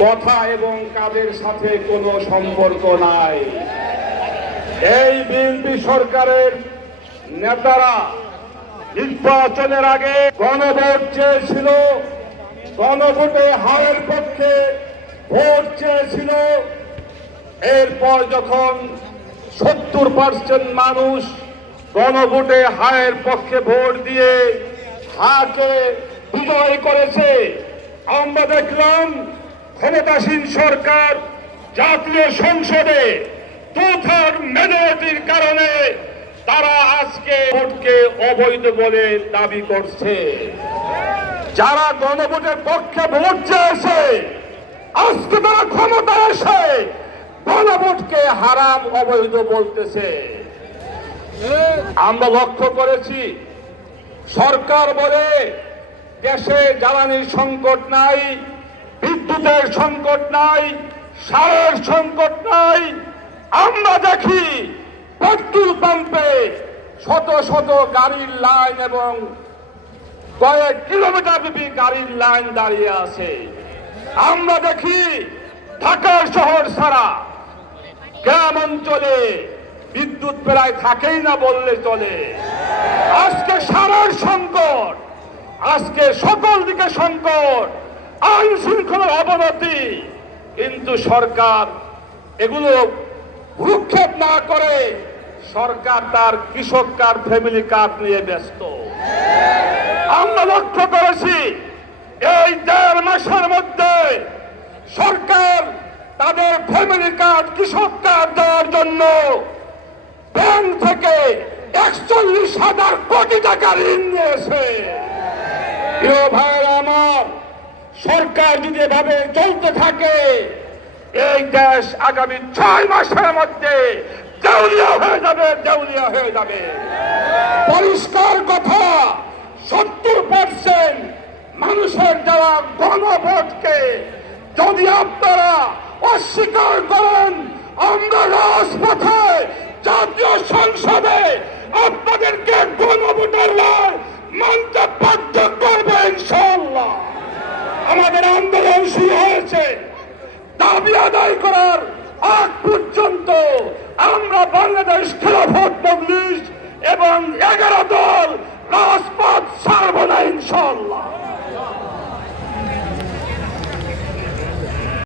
কথা এবং কাজের সাথে কোনো সম্পর্ক নাই। এই বিএনপি সরকারের নেতারা নির্বাচনের আগে গণভোট চেয়েছিল, গণভোটে হারের পক্ষে ভোট চেয়েছিল। এরপর যখন 70% মানুষ গণভোটে হারের পক্ষে ভোট দিয়ে হাকে বিজয় করেছে, আমরা দেখলাম ক্ষমতাসীন সরকার জাতীয় সংসদে চতুর্থাংশ মেজরিটির কারণে তারা আজকে ভোটকে অবৈধ বলে দাবি করছে। যারা গণভোটের পক্ষে ভোট চেয়েছে আজকে তারা ক্ষমতায় এসে গণভোটকে হারাম অবৈধ বলতেছে। আমরা লক্ষ্য করেছি সরকার বলে দেশে জ্বালানির সংকট নাই, বিদ্যুতের সংকট নাই, সারের সংকট নাই। আমরা দেখি পেট্রোল পাম্পে শত শত গাড়ির লাইন এবং কয়েক কিলোমিটার ব্যাপী গাড়ির লাইন দাঁড়িয়ে আছে। আমরা দেখি ঢাকা শহর ছাড়া গ্রাম অঞ্চলে বিদ্যুৎ প্রায় থাকেই না বললে চলে। আজকে সারের সংকট, আজকে সকল দিকে সংকট, আইন শৃঙ্খলার অবনতি, কিন্তু সরকার এগুলো ভ্রুক্ষেপ না করে সরকার তার কৃষক কার্ড, ফ্যামিলি কার্ড নিয়ে ব্যস্ত। আমরা লক্ষ্য করেছি এই 1.5 মাসের মধ্যে সরকার তাদের ফ্যামিলি কার্ড, কৃষক কার্ড দেওয়ার জন্য ব্যাংক থেকে 41,000 কোটি টাকা ঋণ নিয়েছে। প্রিয় ভাইরা আমার, সরকার যদি এভাবে চলতে থাকে এই দেশ আগামী 6 মাসের মধ্যে দেউলিয়া হয়ে যাবে, দেউলিয়া হয়ে যাবে। পরিষ্কার কথা, 70% মানুষের দেওয়া গণভোটকে যদি আপনারা অস্বীকার করেন, আমরা রাজপথে জাতীয় সংসদে আপনাদেরকে গণভোটের রায় মানতে বাধ্য করবে ইনশাআল্লাহ। আমাদের আন্দোলন শুরু হয়েছে, দাবি আদায় করার আগ পর্যন্ত আমরা বাংলাদেশ খেলাফত মজলিস এবং 11 দল রাজপথ ছাড়ব না ইনশাআল্লাহ।